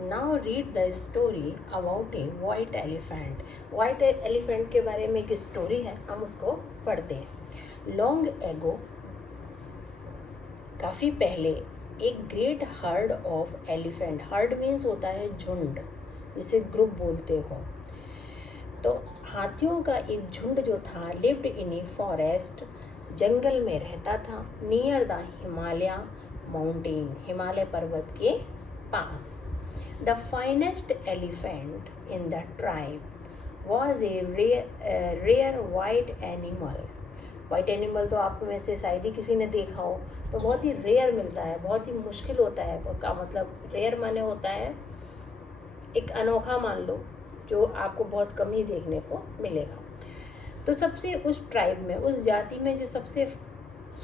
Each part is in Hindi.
Now read the story about A white elephant. White elephant के बारे में एक स्टोरी है, हम उसको पढ़ते हैं। लॉन्ग एगो, काफ़ी पहले, एक great heard of elephant, heard means होता है झुंड, जिसे ग्रुप बोलते हो, तो हाथियों का एक झुंड जो था, लिव्ड इन ए फॉरेस्ट, जंगल में रहता था, near the Himalaya mountain, Himalaya पर्वत के पास। The finest elephant in the tribe was a rare white animal. White animal तो आप में से शायद ही किसी ने देखा हो, तो बहुत ही रेयर मिलता है, बहुत ही मुश्किल होता है, का मतलब रेयर माने होता है एक अनोखा, मान लो, जो आपको बहुत कम ही देखने को मिलेगा। तो सबसे उस ट्राइब में, उस जाति में जो सबसे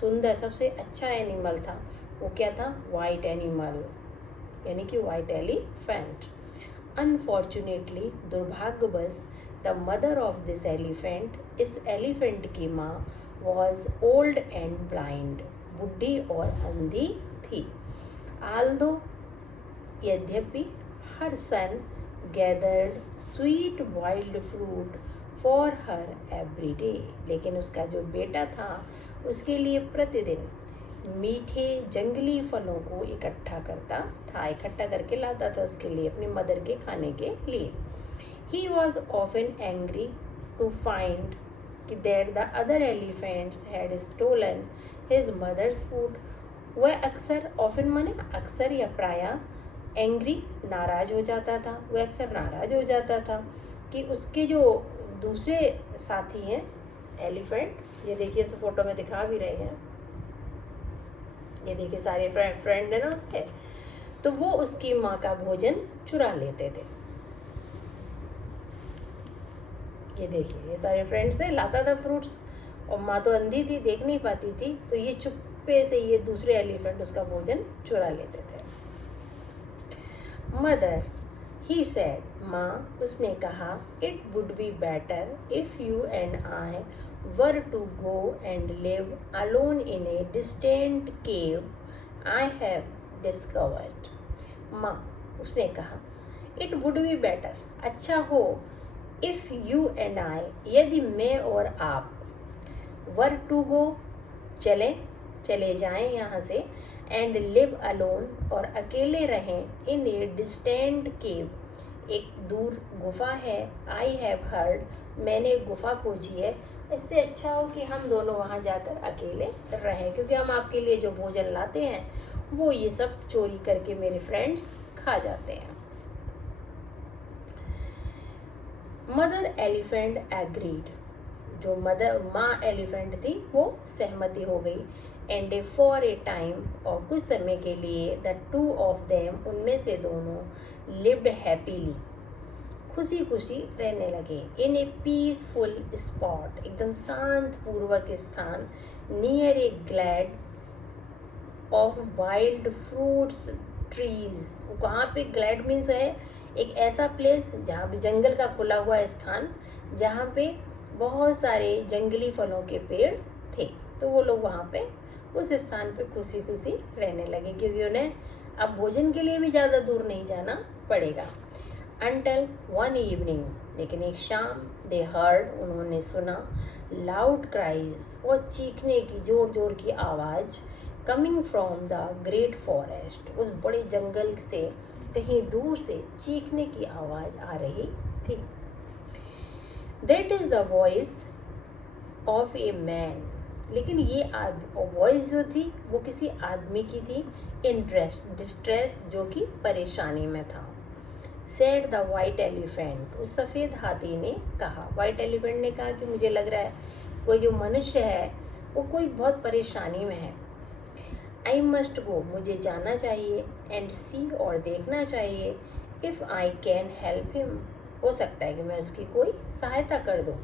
सुंदर, सबसे अच्छा एनिमल था, वो क्या था? वाइट एनिमल, यानी कि वाइट एलिफेंट। अनफॉर्चुनेटली, दुर्भाग्यवश, the mother of this elephant, इस एलिफेंट की माँ, वॉज ओल्ड एंड ब्लाइंड, बुढ़ी और अंधी थी। आल्दो, यद्यपि, her son gathered sweet wild fruit for her every day, लेकिन उसका जो बेटा था, उसके लिए प्रतिदिन मीठे जंगली फलों को इकट्ठा करता था, इकट्ठा करके लाता था उसके लिए, अपनी मदर के खाने के लिए। He was often angry to find that the other elephants had stolen his mother's food. वह अक्सर, ऑफन माने अक्सर या प्रायः, एंग्री नाराज हो जाता था, वह अक्सर नाराज हो जाता था कि उसके जो दूसरे साथी हैं एलिफेंट, ये देखिए इस फोटो में दिखा भी रहे हैं, ये देखिए सारे फ्रेंड है ना उसके, तो वो उसकी माँ का भोजन चुरा लेते थे। ये देखिए ये सारे फ्रेंड्स से लाता था फ्रूट्स, और माँ तो अंधी थी, देख नहीं पाती थी, तो ये चुप्पे से ये दूसरे एलिफेंट उसका भोजन चुरा लेते थे। मदर, ही सेड, माँ, उसने कहा, it would be better if you and I were to go and live alone in a distant cave I have discovered. माँ, उसने कहा, इट वुड बी बेटर, अच्छा हो, इफ़ यू एंड आई, यदि मैं और आप, वर टू गो, चले जाएं यहाँ से, एंड लिव अलोन, और अकेले रहें, इन ए डिस्टेंट केव, एक दूर गुफा है, आई हैव हर्ड, मैंने एक गुफा खोजी है, इससे अच्छा हो कि हम दोनों वहाँ जाकर अकेले रहें, क्योंकि हम आपके लिए जो भोजन लाते हैं वो ये सब चोरी करके मेरे फ्रेंड्स खा जाते हैं। मदर एलिफेंट एग्रीड, जो माँ एलिफेंट थी वो सहमति हो गई। एंड फॉर ए टाइम, और कुछ समय के लिए, द टू ऑफ देम, उनमें से दोनों, लिव्ड हैप्पीली, खुशी खुशी रहने लगे, इन ए पीसफुल स्पॉट, एकदम शांत पूर्वक स्थान, near a glad of wild fruits trees. वहाँ पे ग्लैड मीन्स है एक ऐसा प्लेस जहाँ पे जंगल का खुला हुआ स्थान, जहाँ पे बहुत सारे जंगली फलों के पेड़ थे, तो वो लोग वहाँ पे उस स्थान पे खुशी खुशी रहने लगे, क्योंकि उन्हें अब भोजन के लिए भी ज़्यादा दूर नहीं जाना पड़ेगा। Until one evening, लेकिन एक शाम, they heard, उन्होंने सुना, loud cries, वो चीखने की, जोर जोर की आवाज़, coming from the great forest, उस बड़े जंगल से कहीं दूर से चीखने की आवाज़ आ रही थी। That is the voice of a man, लेकिन ये वॉइस जो थी वो किसी आदमी की थी, इन डिस्ट्रेस, जो कि परेशानी में था। Said the white elephant, उस सफ़ेद हाथी ने कहा, वाइट एलिफेंट ने कहा कि मुझे लग रहा है कोई जो मनुष्य है वो कोई बहुत परेशानी में है। I must go, मुझे जाना चाहिए, and see, और देखना चाहिए, if I can help him, हो सकता है कि मैं उसकी कोई सहायता कर दूँ।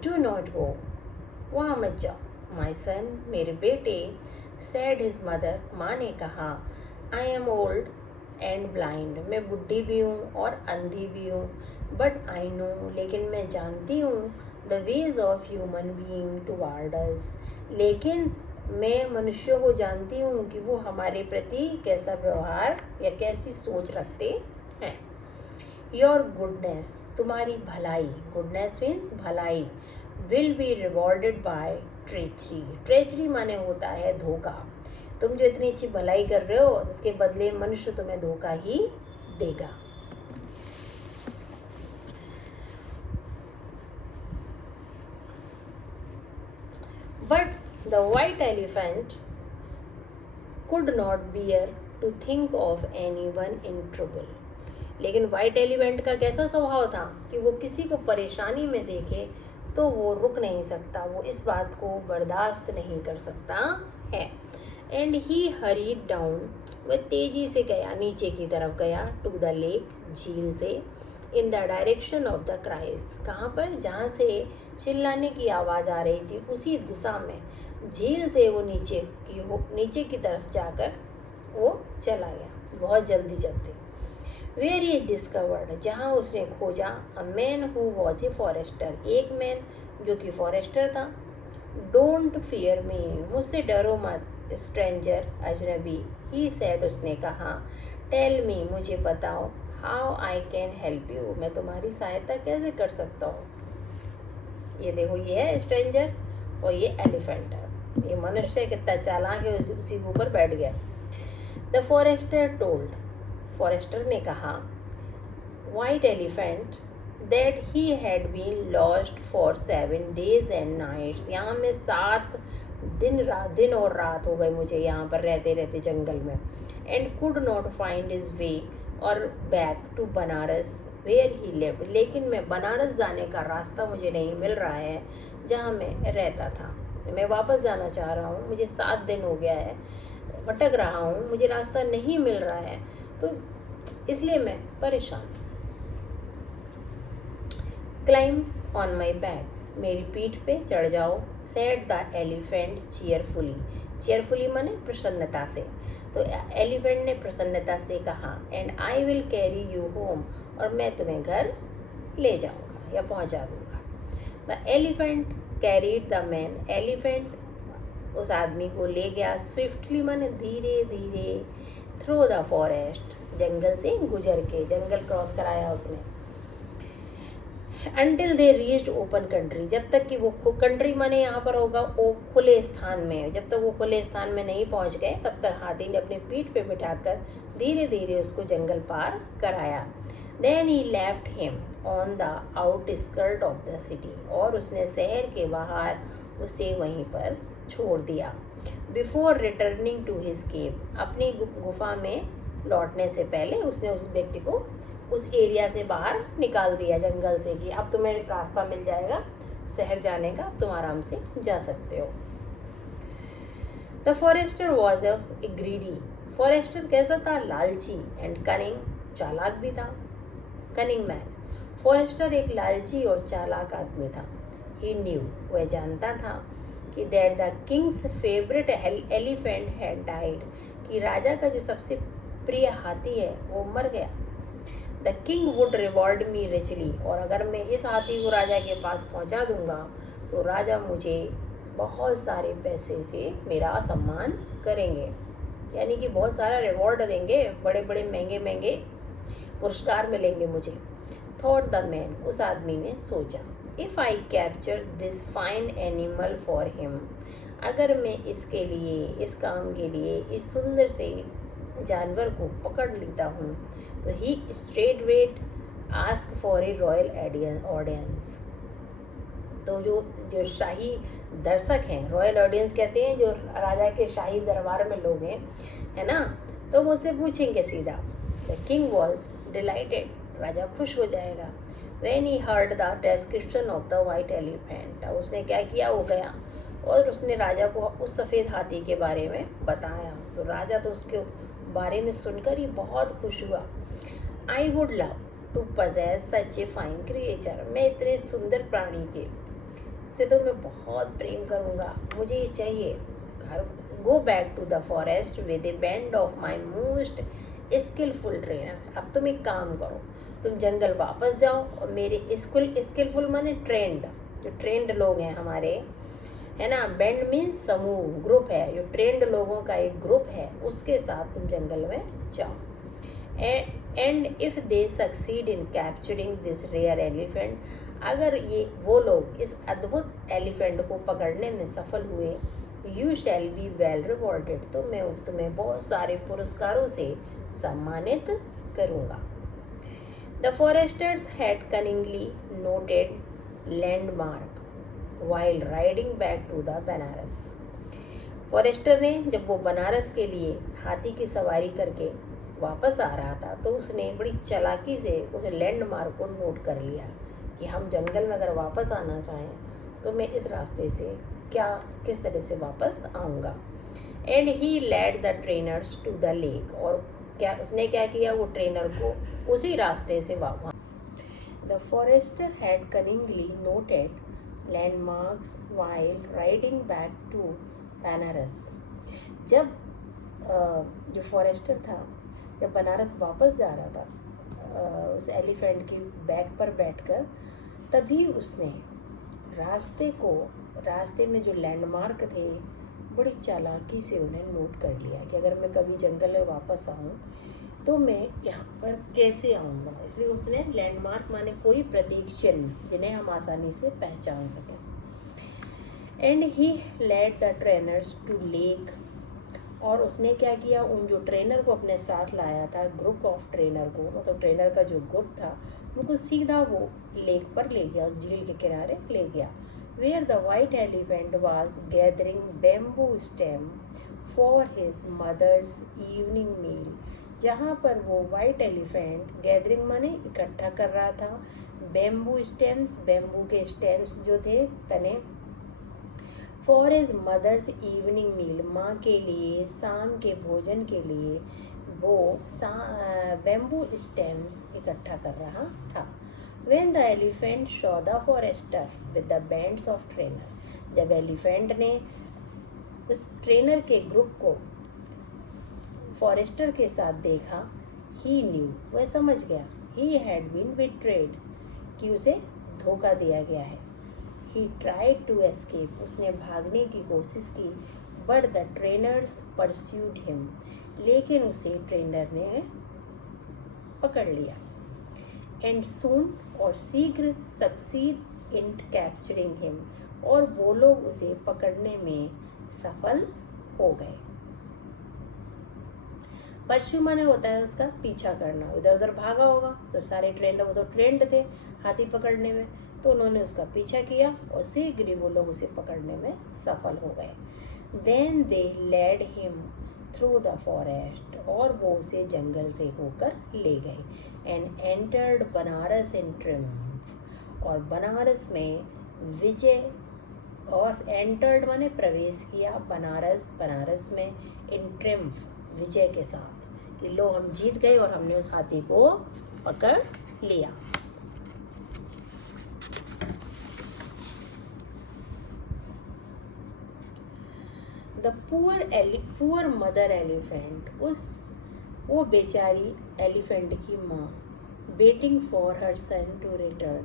Do not go, वहाँ मत जाओ, my son, मेरे बेटे, said his mother, माँ ने कहा, I am old and blind, मैं बुढ़ी भी हूँ और अंधी भी हूँ, but I know, लेकिन मैं जानती हूँ, the ways of human being toward us, लेकिन मैं मनुष्यों को जानती हूँ कि वो हमारे प्रति कैसा व्यवहार या कैसी सोच रखते हैं। योर गुडनेस, तुम्हारी भलाई, गुडनेस मीन्स भलाई, will be rewarded by treachery. Treachery माने होता है धोखा। तुम जो इतनी अच्छी भलाई कर रहे हो उसके बदले मनुष्य तुम्हें धोखा ही देगा। But the white elephant could not bear to think of anyone in trouble। लेकिन वाइट एलिफेंट का कैसा स्वभाव था कि वो किसी को परेशानी में देखे तो वो रुक नहीं सकता, वो इस बात को बर्दाश्त नहीं कर सकता है। एंड ही हरीड डाउन, वह तेजी से गया, नीचे की तरफ गया, टू द लेक, झील से, in the direction of the cries, कहाँ पर, जहाँ से चिल्लाने की आवाज़ आ रही थी उसी दिशा में, झील से वो नीचे की तरफ जाकर वो चला गया बहुत जल्दी चलते। वेयर ही डिस्कवर्ड, जहाँ उसने खोजा, a man who was a forester, एक मैन जो कि फॉरेस्टर था। डोंट फियर मी, मुझसे डरो मत, स्ट्रेंजर, अजनबी, ही सेड, उसने कहा, टेल मी, मुझे बताओ, how I can help you, मैं तुम्हारी सहायता कैसे कर सकता हूँ। ये देखो, ये है स्ट्रेंजर और ये एलिफेंट है। ये मनुष्य कितना चालाक है, उसी के ऊपर बैठ गया। द फॉरेस्टर टोल्ड, फॉरेस्टर ने कहा, white elephant, that he had been lost for 7 days and nights, यहाँ में 7 दिन और रात हो गए मुझे यहाँ पर रहते रहते जंगल में। And could not find his way or back to Banaras where he lived, लेकिन मैं बनारस जाने का रास्ता मुझे नहीं मिल रहा है जहाँ मैं रहता था। मैं वापस जाना चाह रहा हूँ, मुझे 7 दिन हो गया है, भटक रहा हूँ, मुझे रास्ता नहीं मिल रहा है, तो इसलिए मैं परेशान। क्लाइंब ऑन माई बैक, मेरी पीठ पे चढ़ जाओ, said the elephant cheerfully, cheerfully माने प्रसन्नता से, तो एलिफेंट ने प्रसन्नता से कहा, and I will carry you home, और मैं तुम्हें घर ले जाऊंगा या पहुंचा दूंगा। The elephant carried the man, elephant उस आदमी को ले गया, स्विफ्टली माने धीरे धीरे, थ्रू द फॉरेस्ट, जंगल से गुजर के, जंगल क्रॉस कराया उसने। Until they reached open country, जब तक कि वो कंट्री माने यहाँ पर होगा वो खुले स्थान में, जब तक वो खुले स्थान में नहीं पहुँच गए तब तक हाथी ने अपनी पीठ पे बिठाकर धीरे धीरे उसको जंगल पार कराया। Then he left him on the outskirt of the city, और उसने शहर के बाहर उसे वहीं पर छोड़ दिया। बिफोर रिटर्निंग टू हिज केव, अपनी गुफा में लौटने से पहले उसने उस व्यक्ति को उस एरिया से बाहर निकाल दिया, जंगल से, कि अब तुम्हें रास्ता मिल जाएगा शहर जाने का, अब तुम आराम से जा सकते हो। The forester was a greedy, forester कैसा था, लालची, एंड कनिंग, चालाक भी था, कनिंग मैन, फॉरेस्टर एक लालची और चालाक आदमी था। ही न्यू, वह जानता था कि that the Kings favourite elephant had died, कि राजा का जो सबसे प्रिय हाथी है वो मर गया। The king would reward me richly, और अगर मैं इस हाथी को राजा के पास पहुंचा दूंगा तो राजा मुझे बहुत सारे पैसे से मेरा सम्मान करेंगे, यानी कि बहुत सारा रिवॉर्ड देंगे, बड़े बड़े महंगे महंगे पुरस्कार मिलेंगे मुझे। थॉट द मैन, उस आदमी ने सोचा, if I capture this fine animal for him, अगर मैं इसके लिए, इस काम के लिए इस सुंदर से जानवर को पकड़ लेता हूँ, तो he straight wait ask for a royal audience, तो जो शाही दर्शक हैं, रॉयल ऑडियंस कहते हैं जो राजा के शाही दरबार में लोग हैं, है ना, तो वो उससे पूछेंगे सीधा। द किंग वॉज डिलाइटेड, राजा खुश हो जाएगा। When he heard the description of the white elephant, उसने क्या किया, वो गया और उसने राजा को उस सफ़ेद हाथी के बारे में बताया, तो राजा तो उसके बारे में सुनकर ही बहुत खुश हुआ। I would love to possess such a fine creature, मैं इतने सुंदर प्राणी के से तो मैं बहुत प्रेम करूँगा, मुझे ये चाहिए। घर go back to the forest with a band of my most skilful trainer, अब तुम एक काम करो, तुम जंगल वापस जाओ और मेरे स्किलफुल माने ट्रेंड, जो ट्रेंड लोग हैं हमारे, है ना, बैंड मीन्स समूह, ग्रुप है, जो ट्रेंड लोगों का एक ग्रुप है, उसके साथ तुम जंगल में जाओ। And if they succeed in capturing this rare elephant, अगर ये वो लोग इस अद्भुत एलिफेंट को पकड़ने में सफल हुए, you shall be well rewarded, तो मैं तुम्हें बहुत सारे पुरस्कारों से सम्मानित करूँगा। The foresters had cunningly noted landmark while riding back to the Banaras. Forester ने जब वो बनारस के लिए हाथी की सवारी करके वापस आ रहा था तो उसने बड़ी चालाकी से उस लैंडमार्क को नोट कर लिया कि हम जंगल में अगर वापस आना चाहें तो मैं इस रास्ते से किस तरह से वापस आऊँगा। And he led the trainers to the lake, और उसने क्या किया, वो ट्रेनर को उसी रास्ते से वापस। The forester had cunningly noted landmarks while riding back to Banaras. जब जो फॉरेस्टर था, जब बनारस वापस जा रहा था उस एलिफेंट की बैक पर बैठकर, तभी उसने रास्ते में जो लैंडमार्क थे बड़ी चालाकी से उन्हें नोट कर लिया कि अगर मैं कभी जंगल में वापस आऊँ तो मैं यहाँ पर कैसे आऊँगा। इसलिए उसने लैंडमार्क माने कोई प्रतीक चिन्ह जिन्हें हम आसानी से पहचान सकें। And he led the trainers to lake, और उसने क्या किया, उन जो ट्रेनर को अपने साथ लाया था, ग्रुप ऑफ ट्रेनर को, मतलब ट्रेनर का जो ग्रुप था, उनको सीधा वो लेक पर ले गया, उस झील के किनारे ले गया। Where the white elephant was gathering bamboo stem for his mother's evening meal, जहाँ पर वो वाइट एलिफेंट गैदरिंग माने इकट्ठा कर रहा था बैम्बू स्टेम्स, बैम्बू के स्टेम्स जो थे तने, फॉर हिज मदर्स इवनिंग मील, माँ के लिए शाम के भोजन के लिए वो बैम्बू स्टेम्स इकट्ठा कर रहा था। When the elephant saw the forester with the bands of trainer, जब एलिफेंट ने उस ट्रेनर के ग्रुप को फॉरेस्टर के साथ देखा, he knew, वह समझ गया, he had been betrayed, कि उसे धोखा दिया गया है। He tried to escape, उसने भागने की कोशिश की, but the trainers pursued him, लेकिन उसे ट्रेनर ने पकड़ लिया। एंड soon, और शीघ्र, सक्सीड इन कैप्चरिंग हिम, और वो लोग उसे पकड़ने में सफल हो गए। परस्यू माने होता है उसका पीछा करना, इधर उधर भागा होगा, तो सारे ट्रेंड, वो तो ट्रेंड थे हाथी पकड़ने में, तो उन्होंने उसका पीछा किया और शीघ्र ही वो लोग उसे पकड़ने में सफल हो गए। Then they led him through the forest, और वो उसे जंगल से होकर ले गए। And entered Banaras in triumph, और बनारस में विजय, और एंटर्ड माने प्रवेश किया, बनारस में इन ट्रिम्फ, विजय के साथ, कि लो हम जीत गए और हमने उस हाथी को पकड़ लिया। द पुअर मदर एलिफेंट, वो बेचारी एलिफेंट की माँ, waiting for her son to return,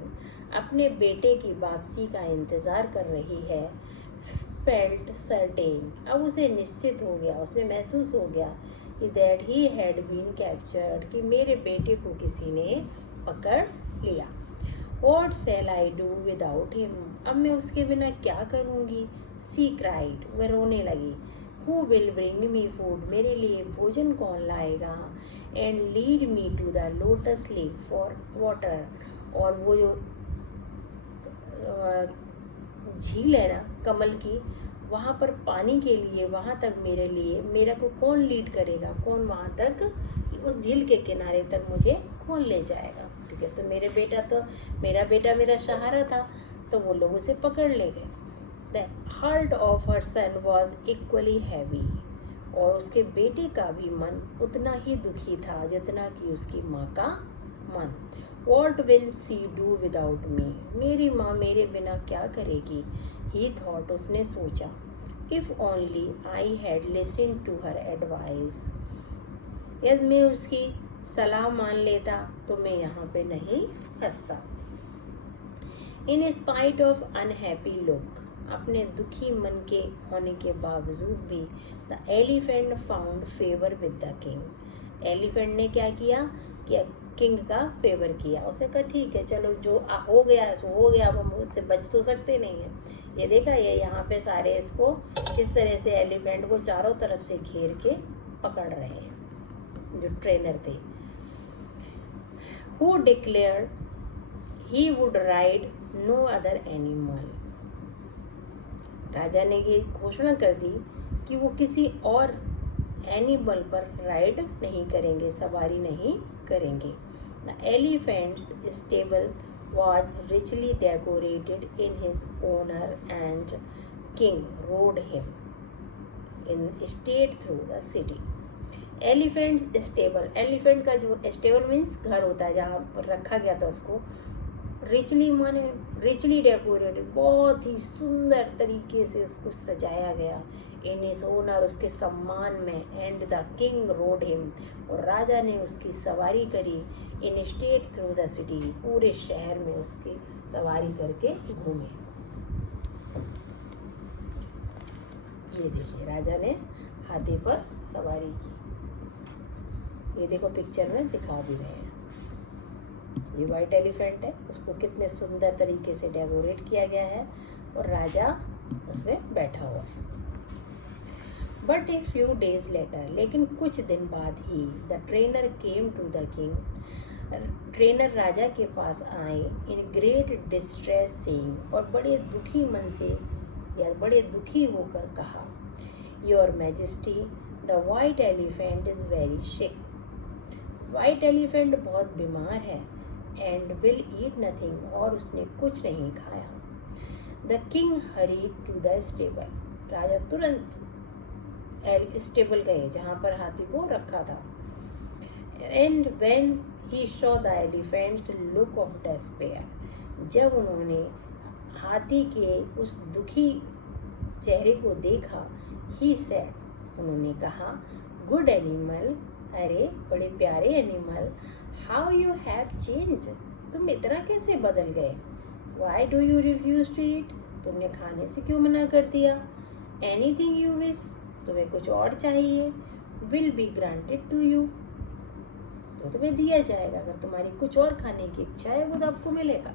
अपने बेटे की वापसी का इंतज़ार कर रही है। फेल्ट सर्टेन, अब उसे निश्चित हो गया, उसे महसूस हो गया कि that he had been captured, कि मेरे बेटे को किसी ने पकड़ लिया। What shall I do without him, अब मैं उसके बिना क्या करूँगी। सी क्राइड, वह रोने लगी। Who will bring me food, मेरे लिए भोजन कौन लाएगा। And lead me to the lotus lake for water, और वो जो झील है ना कमल की, वहाँ पर पानी के लिए, वहाँ तक मेरा को कौन लीड करेगा, कौन वहाँ तक, उस झील के किनारे तक मुझे कौन ले जाएगा। ठीक है, तो मेरा बेटा मेरा सहारा था, तो वो लोग उसे पकड़ ले गए। The heart of her son was equally heavy, और उसके बेटे का भी मन उतना ही दुखी था जितना कि उसकी माँ का मन। What will see do without me, मेरी माँ मेरे बिना क्या करेगी। ही थॉट, उसने सोचा, if only I had listen to her advice, यदि मैं उसकी सलाह मान लेता तो मैं यहाँ पे नहीं फंसता। In spite of unhappy look, अपने दुखी मन के होने के बावजूद भी, the elephant found favour with the king, elephant ने क्या किया कि किंग का फेवर किया। उसने कहा ठीक है चलो जो हो गया सो हो गया, अब हम उससे बच तो सकते नहीं हैं। ये देखा ये यहाँ पे सारे इसको किस तरह से एलिफेंट को चारों तरफ से घेर के पकड़ रहे हैं जो ट्रेनर थे। Who declared he would ride no other animal. राजा ने ये घोषणा कर दी कि वो किसी और एनिमल पर राइड नहीं करेंगे, सवारी नहीं करेंगे। The elephants stable was richly decorated in his honor and king rode him in state through the city. Elephant stable, elephant का जो स्टेबल मीन्स घर होता है जहाँ पर रखा गया था उसको, रिचली माने रिचली डेकोरेटेड, बहुत ही सुंदर तरीके से उसको सजाया गया। इन हिज ओनर, उसके सम्मान में। And the king road him, और राजा ने उसकी सवारी करी। इन स्टेट थ्रू द सिटी, पूरे शहर में उसकी सवारी करके घूमे। ये देखिए राजा ने हाथी पर सवारी की। ये देखो पिक्चर में दिखा भी रहे हैं। ये वाइट एलिफेंट है, उसको कितने सुंदर तरीके से डेकोरेट किया गया है और राजा उसमें बैठा हुआ है। But a few days later, लेकिन कुछ दिन बाद ही, the trainer came to the king, trainer राजा के पास आए इन ग्रेट डिस्ट्रेस सेइंग, और बड़े दुखी मन से या बड़े दुखी होकर कहा, your majesty the white elephant is very sick. White elephant बहुत बीमार है। एंड विल ईट नथिंग, और उसने कुछ नहीं खाया। The king hurried to the stable, राजा तुरंत स्टेबल गए जहाँ पर हाथी को रखा था। And when he saw the elephant's look of despair, जब उन्होंने हाथी के उस दुखी चेहरे को देखा, ही सेड, उन्होंने कहा, गुड एनिमल, अरे बड़े प्यारे animal, how you have change, तुम इतना कैसे बदल गए। Why do you refuse to eat, तुमने खाने से क्यों मना कर दिया। एनीथिंग यू विश, तुम्हें कुछ और चाहिए, will be granted to you, तो तुम्हें दिया जाएगा। अगर तुम्हारी कुछ और खाने की इच्छा है वो तो आपको मिलेगा।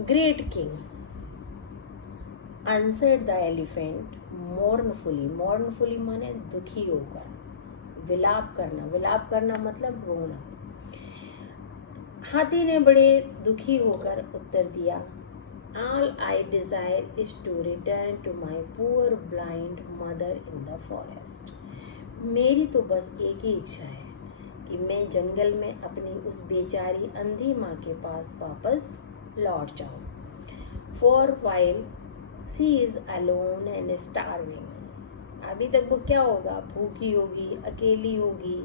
Great king answered the elephant mournfully, mournfully माने दुखी होकर, विलाप करना, विलाप करना मतलब रोना। हाथी ने बड़े दुखी होकर उत्तर दिया, all I desire is to return to my poor blind mother in the forest. मेरी तो बस एक ही इच्छा है कि मैं जंगल में अपनी उस बेचारी अंधी माँ के पास वापस लौट जाऊँ। For while she is alone and starving, अभी तक वो क्या होगा, भूखी होगी, अकेली होगी।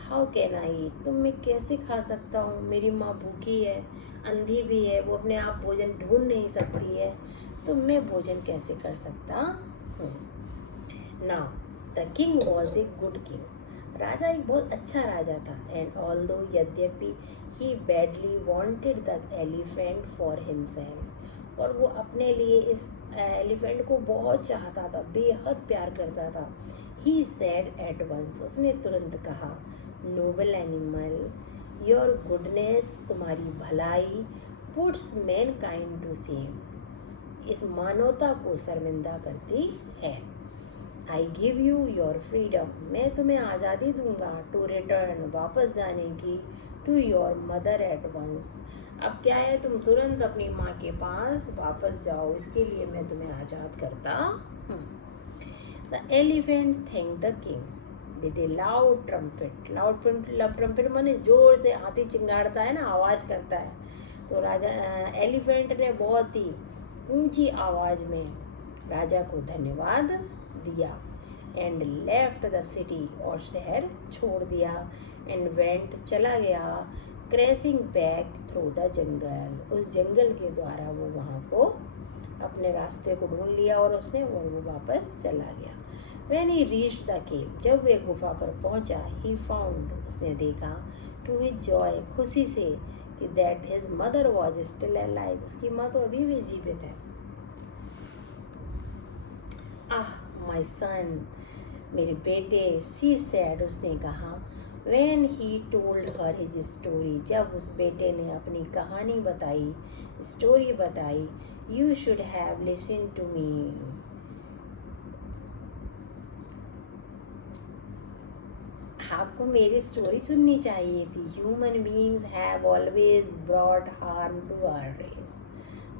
हाउ कैन आई ईट, तुम मैं कैसे खा सकता हूँ, मेरी माँ भूखी है, अंधी भी है, वो अपने आप भोजन ढूंढ नहीं सकती है, तो मैं भोजन कैसे कर सकता हूँ। Now the king was a good king, राजा एक बहुत अच्छा राजा था। एंड ऑल्दो, यद्यपि, he badly wanted the elephant for himself, और वो अपने लिए इस एलिफेंट को बहुत चाहता था, बेहद प्यार करता था। ही सेड एट वंस, उसने तुरंत कहा, नोबल एनिमल, योर गुडनेस, तुम्हारी भलाई, puts mankind to shame, इस मानवता को शर्मिंदा करती है। I give you your freedom, मैं तुम्हें आज़ादी दूंगा, टू रिटर्न, वापस जाने की, to your mother at once, अब क्या है, तुम तुरंत अपनी माँ के पास वापस जाओ, इसके लिए मैं तुम्हें आज़ाद करता हूँ। The elephant thank the king with A loud trumpet, loud trumpet माने जोर से हाथी चिंगाड़ता है ना, आवाज़ करता है। तो राजा एलिफेंट ने बहुत ही ऊंची आवाज़ में राजा को धन्यवाद दिया। एंड लेफ्ट द सिटी, और शहर छोड़ दिया। एंड वेंट, चला गया, crashing back through the jungle, उस जंगल के द्वारा वो वहाँ को अपने रास्ते को ढूंढ लिया और वो वापस चला गया। When he reached the cave, जब वे गुफा पर पहुंचा, ही फाउंड, उसने देखा, टू हिज जॉय, खुशी से, कि that his mother was still alive, उसकी माँ तो अभी भी जीवित है। आह माय सन, मेरे बेटे, सी सेड, उसने कहा। When he told her his story, जब उस बेटे ने अपनी कहानी बताई, स्टोरी बताई, you should have listened to me. आपको मेरी स्टोरी सुननी चाहिए थी. Human beings have always brought harm to our race.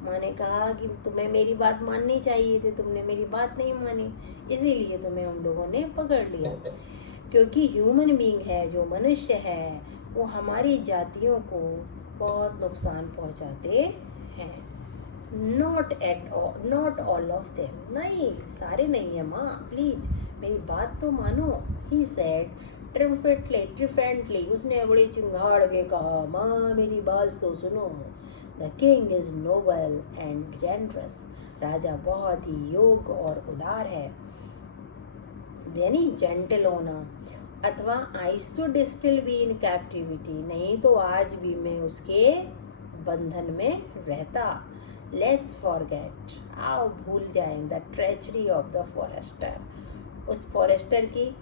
माँ ने कहा कि तुम्हें मेरी बात माननी चाहिए थी, तुमने मेरी बात नहीं मानी, इसीलिए तुम्हें हम लोगों ने पकड़ लिया. क्योंकि ह्यूमन बींग है, जो मनुष्य है, वो हमारी जातियों को बहुत नुकसान पहुंचाते हैं. Not all of them. नहीं, सारे नहीं है माँ, प्लीज मेरी बात तो मानो. He said differently. उसने बड़ी चिंगाड़ के कहा, माँ मेरी बात तो सुनो. The king is noble and generous. राजा बहुत ही योग्य और उदार है, यानी जेंटल होना. अथवा I should still be in captivity. नहीं तो आज भी मैं उसके बंधन में रहता. Let's forget. आओ भूल जाएं the treachery of the forester. उस फॉरेस्टर की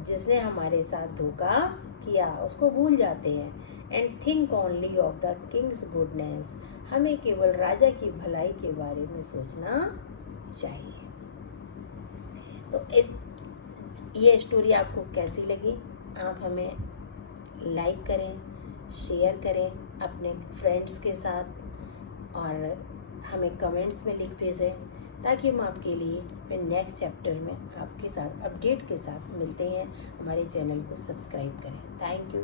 जिसने हमारे साथ धोखा किया, उसको भूल जाते हैं. And think only of the Kings goodness. हमें केवल राजा की भलाई के बारे में सोचना चाहिए. तो ये स्टोरी आपको कैसी लगी? आप हमें लाइक करें, शेयर करें अपने फ्रेंड्स के साथ, और हमें कमेंट्स में लिख भेजें, ताकि हम आपके लिए फिर नेक्स्ट चैप्टर में आपके साथ अपडेट के साथ मिलते हैं. हमारे चैनल को सब्सक्राइब करें. Thank you.